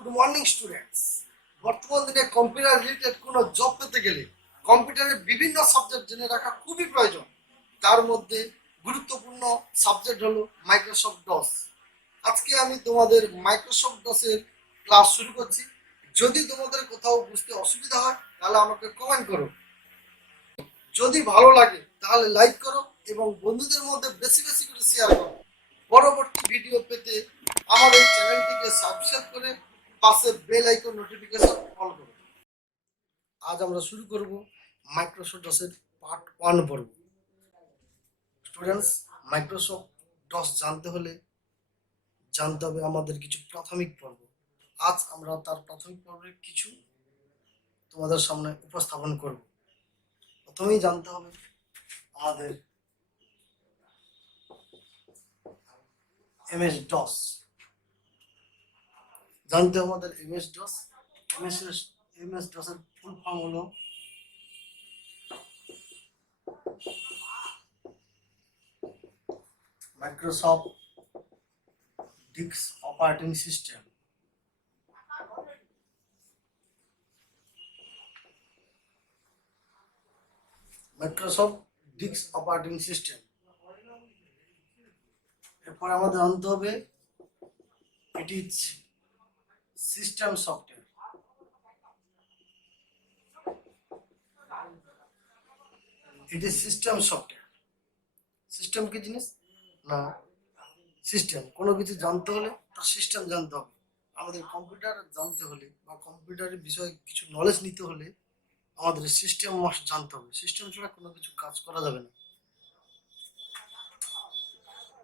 Good morning students. বর্তমান দিনে computer related কোনো জব পেতে গেলে কম্পিউটারের বিভিন্ন সাবজেক্ট জেনে রাখা খুবই প্রয়োজন। তার মধ্যে গুরুত্বপূর্ণ সাবজেক্ট হলো মাইক্রোসফট ডস। আজকে আমি তোমাদের মাইক্রোসফট ডসের ক্লাস শুরু করছি। যদি তোমাদের কোথাও বুঝতে অসুবিধা হয় তাহলে আমাকে কমেন্ট করো। যদি ভালো লাগে তাহলে লাইক করো এবং বন্ধুদের মধ্যে বেশি বেশি করে শেয়ার করো। পরবর্তী ভিডিও পেতে আমার এই চ্যানেলটিকে সাবস্ক্রাইব করে পাশে বেল আইকন নোটিফিকেশন অন করো। আজ আমরা শুরু করব মাইক্রোসফট ডসের পার্ট 1 পর্ব। স্টুডেন্টস, মাইক্রোসফট ডস জানতে হলে জানতে হবে আমাদের কিছু প্রাথমিক পর্ব। আজ আমরা তার প্রাথমিক পর্বের কিছু তোমাদের সামনে উপস্থাপন করব। প্রথমেই জানতে হবে আমাদের এমএস ডস। জানতে হবে আমাদের এমএস ডস। এমএস ডসের ফুল ফর্ম হলো Microsoft disk operating system. Microsoft disk operating system. এরপর আমাদের জানতে হবে it is system software. It is system software. System কি জিনিস? না, সিস্টেম কোনো কিছু জানতে হলে তার সিস্টেম জানতে হবে। আমাদের কম্পিউটার জানতে হলে বা কম্পিউটারের বিষয়ে কিছু নলেজ নিতে হলে আমাদের সিস্টেম মাস্ট জানতে হবে। সিস্টেম ছাড়া কোনো কিছু কাজ করা যাবে না।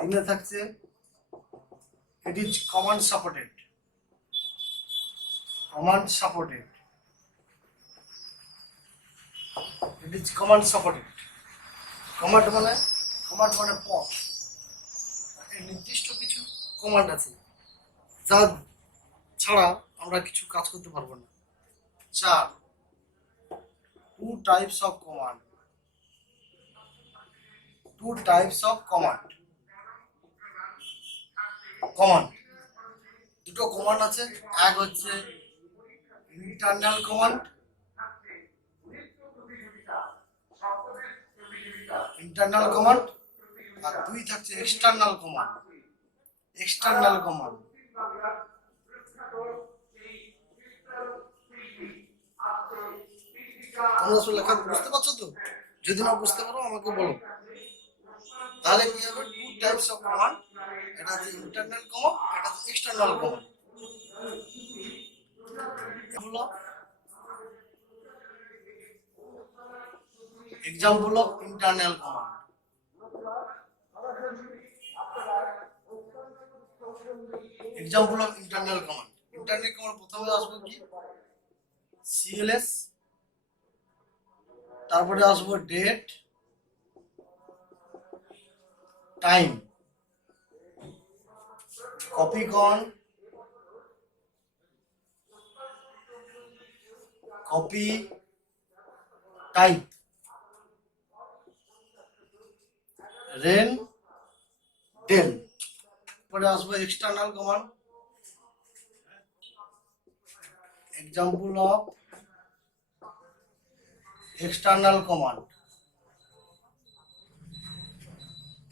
এখানে থাকছে it is command supported. Command supported. It is command supported. Command মানে পথ। নির্দিষ্ট কিছু কমান্ড আছে যা ছাড়া আমরা কিছু কাজ করতে পারবো না। 4 2 types of command. 2 types of command. দুটো কমান্ড আছে। এক হচ্ছে ইন্টারনাল কমান্ড। আর 2 থাকছে এক্সটার্নাল কমান্ড। তোমরা আসলে লেখা বুঝতে পারছো তো? যদি না বুঝতে পারো আমাকে বলো। তাহলে কি হবে? 2 টাইপস অফ কমান্ড। এটা হচ্ছে ইন্টারনাল কমান্ড, এটা হচ্ছে external command. Example of internal command. Example of internal command. Internal command প্রথমে আসবে কি? সিএলএস, তারপরে আসবে date, time, copy con, copy, type, ren, del. পরে আসবে external command. Example of external command.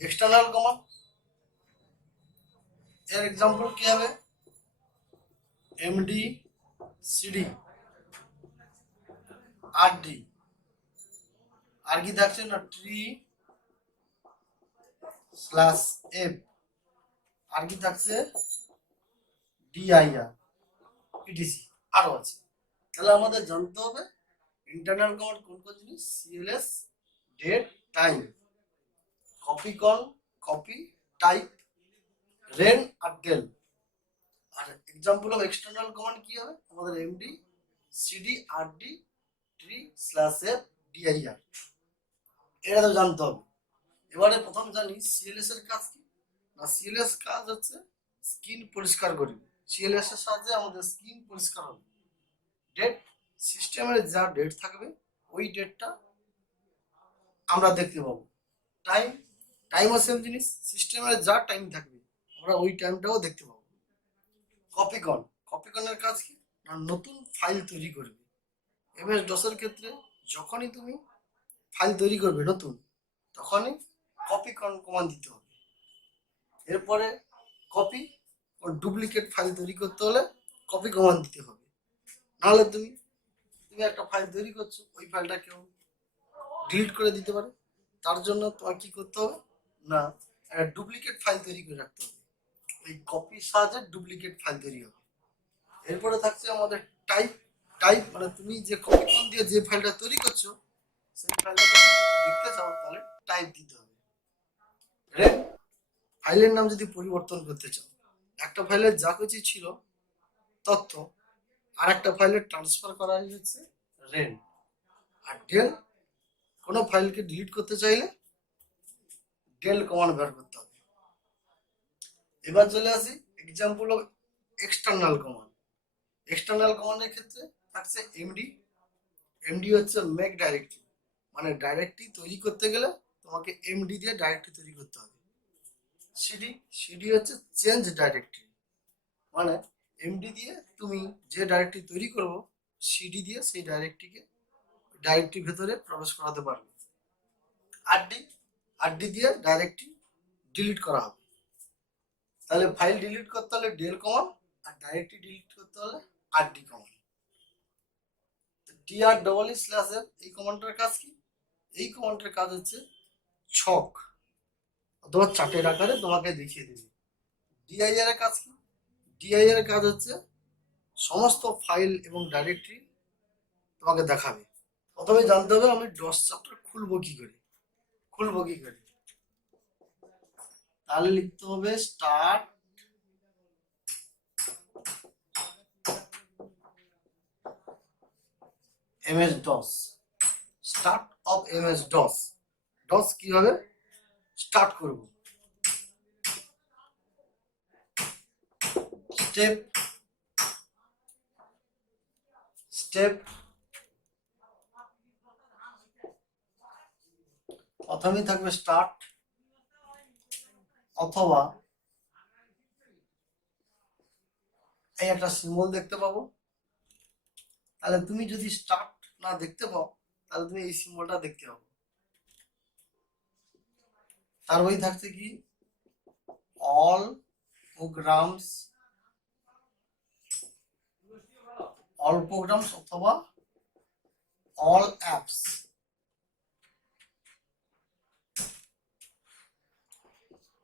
External command এর এক্সাম্পল কি হবে? MD, CD, RD. আর কি থাকছে না? Tree slash F. আর কি থাকছে? ডিআইআর, ইটিসি, আরো আছে। তাহলে আমাদের জানতে হবে ইন্টারনাল কমান্ড কোন কোন জিনিস? CLS, date, time, copy con, copy, type, ren আর ডেল। আর এক্সাম্পল অফ এক্সটার্নাল কমান্ড কি হবে? আমাদের MD, CD, RD, tree slash F, DIR. এটা তো জানতে হবে। এবারে প্রথম জানি সিএলএস এর কাজ কি। না, সিএলএস কাজ হচ্ছে স্ক্রিন পরিষ্কার করি। সিএলএস এর সাহায্যে আমাদের স্ক্রিন পরিষ্কার হবে। ডেট, সিস্টেমের যা ডেট থাকবে ওই ডেটটা আমরা দেখতে পাবো। টাইম, টাইমও সেম জিনিস। সিস্টেমের যা টাইম থাকবে আমরা ওই টাইমটাও দেখতে পাবো। কপিকন কনের কাজ কি না নতুন ফাইল তৈরি করবে। এমএস ডসের ক্ষেত্রে যখনই তুমি ফাইল তৈরি করবে নতুন তখনই কপি কমান্ড দিতে হবে। এরপরে কপি ও ডুপ্লিকেট ফাইল তৈরি করতে হলে কপি কমান্ড দিতে হবে। নাহলে তুমি একটা ফাইল তৈরি করছো, ওই ফাইলটা কেউ ডিলিট করে দিতে পারে। তার জন্য তোমার কি করতে হবে না একটা ডুপ্লিকেট ফাইল তৈরি করে রাখতে হবে। এই কপির সাহায্যে ডুপ্লিকেট ফাইল তৈরি হবে। এরপরে থাকছে আমাদের টাইপ। টাইপ মানে তুমি যে কপি কমান্ড দিয়ে যে ফাইলটা তৈরি করছো সেই ফাইলটা যদি দেখতে চাও তাহলে টাইপ দিতে হবে। রেন ফাইলের নাম যদি পরিবর্তন করতে চাও, একটা ফাইলের যা কিছু ছিল তথ্য আর একটা ফাইলে ট্রান্সফার করা হচ্ছে রেন। আর ডেল কোনো ফাইলকে ডিলিট করতে চাইলে ডেল কমান্ড ব্যবহার করতে হবে। এবার চলে আসি example of external command. External কমান্ডের ক্ষেত্রে থাকছে এমডি। এমডি হচ্ছে মেক ডাইরেক্টরি, মানে ডাইরেক্টরি তৈরি করতে গেলে তোমাকে এমডি দিয়ে ডাইরেক্টরি তৈরি করতে হবে। সিডি, সিডি হচ্ছে চেঞ্জ ডাইরেক্টরি, মানে এমডি দিয়ে তুমি যে ডাইরেক্টরি তৈরি করবো সিডি দিয়ে সেই ডাইরেক্টরির ভেতরে প্রবেশ করাতে পারবে। আরডি, আরডি দিয়ে ডাইরেক্টরি ডিলিট করা হবে। তাহলে ফাইল ডিলিট করতে হলে ডেল কমান্ড, আর ডাইরেক্টরি ডিলিট করতে হলে আরডি কমান্ড। TR//এর এই কমান্ডটার কাজ কি? এই কমান্ডের কাজ হচ্ছে ছক অথবা চার্টের আকারে তোমাকে দেখিয়ে দেবে। ডিআইআর এর কাজ কি? ডিআইআর এর কাজ হচ্ছে সমস্ত ফাইল এবং ডাইরেক্টরি তোমাকে দেখাবে। প্রথমে জানতে হবে আমি ডস চ্যাপ্টার খুলবো কি করে। তাহলে লিখতে হবে start msdos, start of msdos। DOS কিভাবে স্টার্ট করব, স্টেপ প্রথমেই থাকবে স্টার্ট, অথবা এই একটা সিম্বল দেখতে পাবো। তাহলে তুমি যদি স্টার্ট না দেখতে পাও তাহলে তুমি এই সিম্বলটা দেখতে পাবো। তারপরে থাকছে কি অল প্রোগ্রামস, অথবা অল অ্যাপস।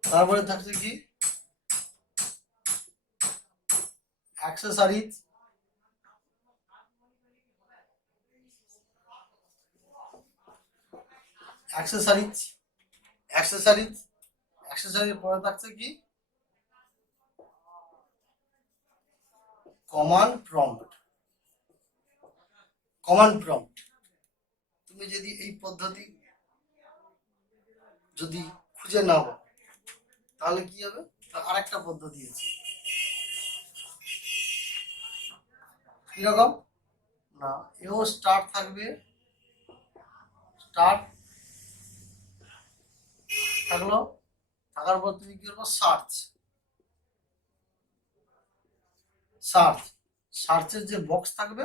তারপরে থাকছে কি অ্যাক্সেসরিজ, অ্যাক্সেসরিজ পরে থাকছে কি কমান্ড প্রম্পট। তুমি যদি এই পদ্ধতি যদি খুঁজে না পাও তাহলে কি হবে, আরেকটা পদ্ধতি আছে। কিরকম না এও স্টার্ট থাকবে, স্টার্ট থাকলো, থাকার পর তুমি কি করবো সার্চের যে বক্স থাকবে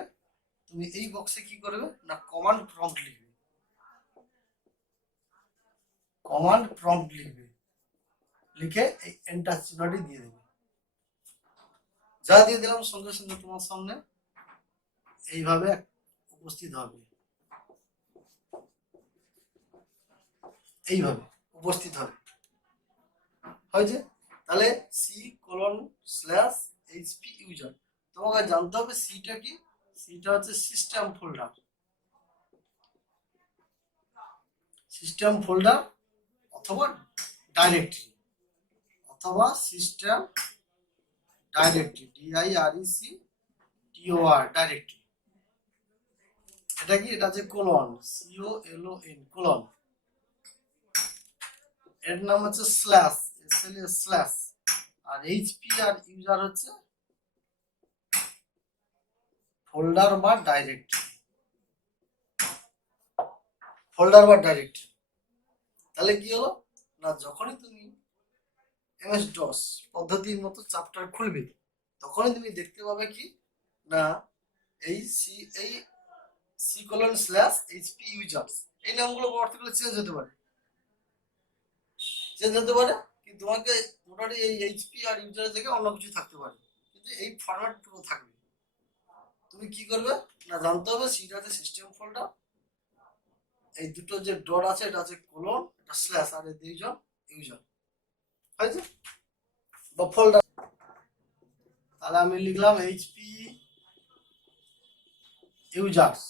তুমি এই বক্সে কি করবে না কমান্ড প্রম্পট লিখবে, লিখে এই এন্টার চিহ্নটি দিয়ে দেবে। যা দিয়ে দিলাম সঙ্গে সঙ্গে তোমার সামনে এইভাবে উপস্থিত হবে, হয়েছে। তাহলে C:/HP ইউজার, তোমাকে জানতে হবে সিটা কি। সিটা হচ্ছে সিস্টেম ফোল্ডার অথবা ডাইরেক্টরি, অথবা সিস্টেম ডাইরেক্টরি, DIRECTOR ডাইরেক্টরি। এটা কি, এটা হচ্ছে কোলন, COLON, এর নাম হচ্ছে স্ল্যাশ, আর HP আর ইউজার হচ্ছে ফোল্ডার বা ডাইরেক্টরি। তাহলে কি হলো না যখনই তুমি MS DOS পদ্ধতির মতো চ্যাপ্টার খুলবে তখনই তুমি দেখতে পাবে কি না এই c:/hp ইউজার্স, এই নামগুলো পরবর্তীকালে চেঞ্জ হতে পারে কিন্তু তোমাকে মোটামুটি এই এইচপি আর ইউজারের জায়গায় অন্য কিছু থাকতে পারে, কিন্তু এই ফরম্যাট পুরো থাকবে। তুমি কি করবে না, জানতে হবে সিটা আছে সিস্টেম ফোল্ডার, এই দুটো যে ডট আছে এটা আছে কোলন, এটা স্ল্যাশ, আর এই দুইজন ইউজার হয়েছে বা ফোল্ডার। তাহলে আমি লিখলাম এইচপি ইউজার্স।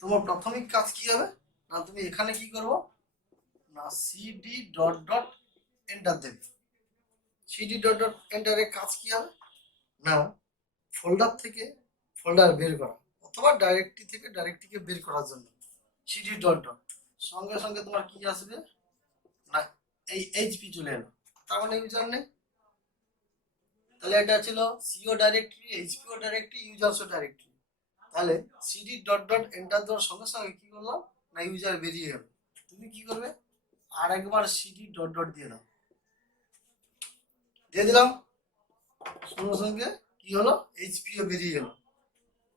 তোমার প্রাথমিক কাজ কি হবে না, তুমি এখানে কি করবো না সিডি ডট ডট এন্টার দেবে। সিডি ডট ডট এন্টারের কাজ কি হবে না ফোল্ডার থেকে ফোল্ডার বের করা, অথবা ডাইরেক্টরি থেকে ডাইরেক্টরিকে বের করার জন্য সিডি ডট ডট সঙ্গে সঙ্গে তোমার কি আসবে না এই এইচপি চলে এলো, তার মানে ইউজার নেই। তাহলে এটা ছিল সিও ডাইরেক্টরি, এইচপিও ডাইরেক্টরি, ইউজার্সও ডাইরেক্টরি। তাহলে সিডি ডট ডট এন্টার দেওয়ার সঙ্গে সঙ্গে কি করলাম না ইউজার বেরিয়ে গেল। তুমি কি করবে আর একবার সিডি ডট ডট দিয়ে দাও, দিয়ে দিলাম, সঙ্গে সঙ্গে কি হলো এইচপিও বেরিয়ে গেল।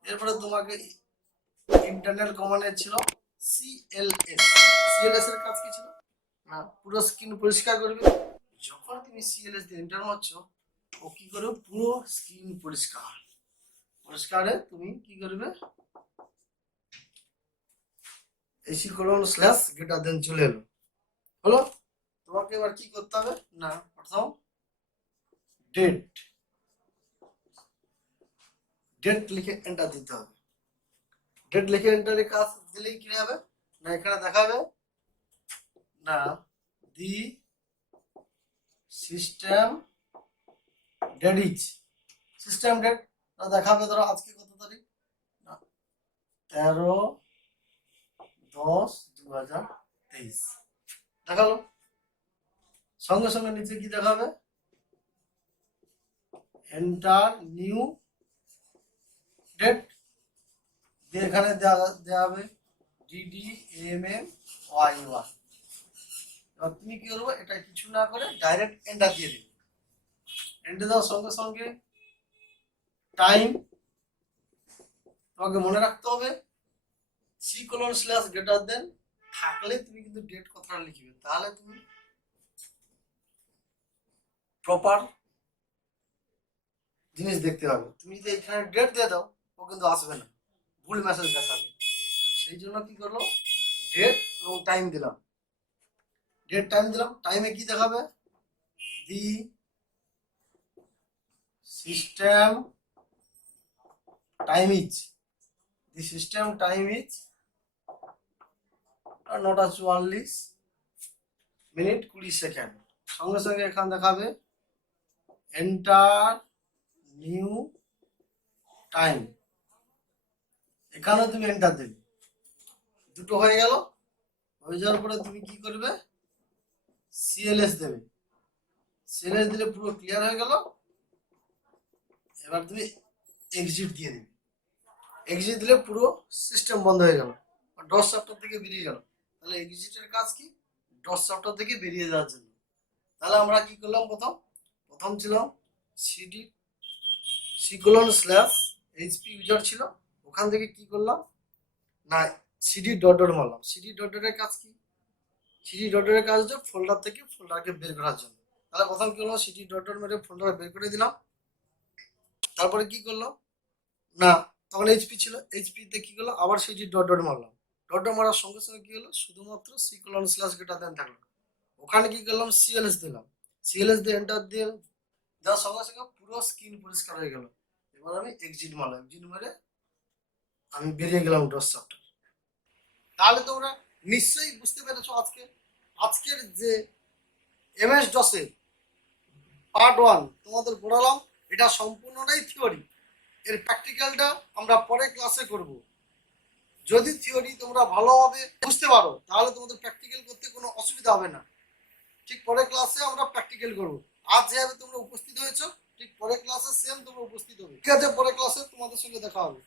এরপরে তোমাকে ইন্টারনাল কমান্ডের ছিল সিএলএস। সিএলএস এর কাজ কি ছিল না পুরো স্ক্রিন পরিষ্কার করবে। যখন তুমি সিএলএস দিয়ে এন্টার মারছো ও কি করবে পুরো স্ক্রিন পরিষ্কারে তুমি কি করবে AC colon slash greater than চলে এলো, হলো। তোমাকে এবার কি করতে হবে না প্রথম ডেট লিখে এন্টার দিতে হবে। ডেট লিখে এন্টারে কাজ দিলেই কি হবে না এখানে দেখাবে না the system date is system date দেখাবে। ধরো আজকে কত তারিখ না 13/10/2023 দেখালো। সঙ্গে সঙ্গে নিচে কি দেখাবে এন্টার নিউ ডেট দিয়ে এখানে দেওয়া হবে DDMMY1। এবার তুমি কি করবে এটা কিছু না করে ডাইরেক্ট এন্টার দিয়ে দিবে। এন্টার দেওয়ার সঙ্গে সঙ্গে টাইম তোমাকে মনে রাখতে হবে C:/গ্রেটার দেন থাকলে তুমি কিন্তু ডেট কথাটা লিখবে, তাহলে তুমি প্রপার জিনিস দেখতে পাবে। তুমি যদি এখানে ডেট দিয়ে দাও ও কিন্তু আসবে না, ভুল মেসেজ দেখাবে। সেই জন্য কি করলো ডেট এবং টাইম দিলাম, ডেট টাইম দিলাম। টাইমে কি দেখাবে দি সিস্টেম টাইম ইজ 9:44 সঙ্গে সঙ্গে এখানে দেখাবে এন্টার নিউ টাইম, এখানে তুমি এন্টার দেবে। দুটো হয়ে গেল, হয়ে যাওয়ার পরে তুমি কি করবে সিএলএস দেবে। সিএলএস দিলে পুরো ক্লিয়ার হয়ে গেল। এবার তুমি এক্সিট দিয়ে দেবে। এক্সিট দিলে পুরো সিস্টেম বন্ধ হয়ে গেল, ডস সফটওয়্যার থেকে বেরিয়ে গেল। তাহলে এক্সিটের কাজ কি ডস সফটওয়্যার থেকে বেরিয়ে যাওয়ার জন্য। তাহলে আমরা কি করলাম প্রথম ছিলাম C:/HP ইউজার ছিল, ওখান থেকে কি করলাম না সিডি ডট ডট মারলাম। সিডি ডট ডটের কাজ কি সিডি ডট ডটের কাজ হচ্ছে ফোল্ডার থেকে ফোল্ডারকে বের করার জন্য। তাহলে প্রথম কি করলাম সিডি ডট ডট মেরে ফোল্ডার বের করে দিলাম। তারপরে কি করলাম না তখন এইচপি ছিল, এইচপিতে কি করলো আবার সিডি ডট ডট মারলাম। ডট ডট মারার সঙ্গে সঙ্গে কি হলো শুধুমাত্র C:/গ্রেটার দেন থাকলো। ওখানে কি করলাম সিএলএস দিলাম, সিএলএস দিয়ে এন্টার দিয়ে দেওয়ার সঙ্গে সঙ্গে পুরো স্ক্রিন পরিষ্কার হয়ে গেল। এবার আমি এক্সিট মারলাম, এক্সিট মেরে আমি বেরিয়ে গেলাম ডস সফটওয়্যার। তাহলে তোমরা নিশ্চয়ই বুঝতে পেরেছো আজকের যে MS-DOS এর পার্ট 1 তোমাদের পড়ালাম, এটা সম্পূর্ণটাই থিওরি। এর প্র্যাকটিক্যালটা আমরা পরে ক্লাসে করব। যদি থিওরি তোমরা ভালোভাবে বুঝতে পারো তাহলে তোমাদের প্র্যাকটিক্যাল করতে কোনো অসুবিধা হবে না। ঠিক পরের ক্লাসে আমরা প্র্যাকটিক্যাল করব। আজ যেভাবে তোমরা উপস্থিত হয়েছো ঠিক পরের ক্লাসে সেম তোমরা উপস্থিত হবে। ঠিক আছে, পরের ক্লাসে তোমাদের সঙ্গে দেখা হবে।